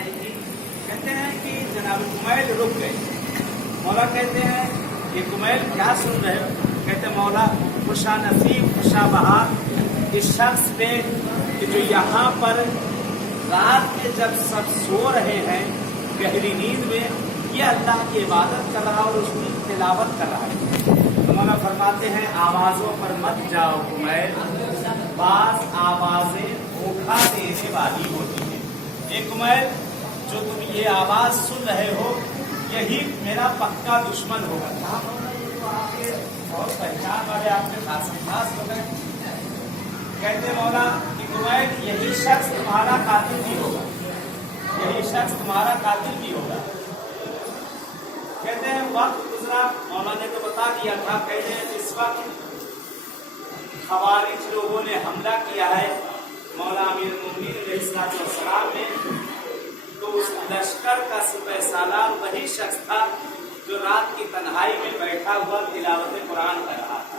رہی تھی، کہتے ہیں کہ جناب کمیل رک گئے. مولا کہتے ہیں یہ کمیل کیا سن رہے ہو؟ کہتے ہیں مولا خوشا نصیب خوشا بہار اس شخص پہ کہ جو یہاں پر رات کے جب سب سو رہے ہیں گہری نیند میں، یہ اللہ کی عبادت کر رہا اور اس کی تلاوت کر رہا ہے. تو مولا فرماتے ہیں آوازوں پر مت جاؤ کمیل، بعض آوازیں دھوکہ دینے والی ہوتی ہیں. یہ کمیل جو تم یہ آواز سن رہے ہو یہی میرا پکا دشمن ہوگا. بہت پہچان والے آپ کے خاص ہو گئے. کہتے مولا کہ کمیل یہی شخص تمہارا قاتل بھی ہوگا، یہی شخص تمہارا قاتل بھی ہوگا. کہتے ہیں وقت گزرا، مولا نے تو بتا دیا تھا. کہتے ہیں اس وقت خوارج لوگوں نے حملہ کیا ہے مولا امیر المومنین علیہ السلام نے. تو اس لشکر کا سپہ سالار وہی شخص تھا جو رات کی تنہائی میں بیٹھا ہوا تلاوت قرآن کر رہا تھا.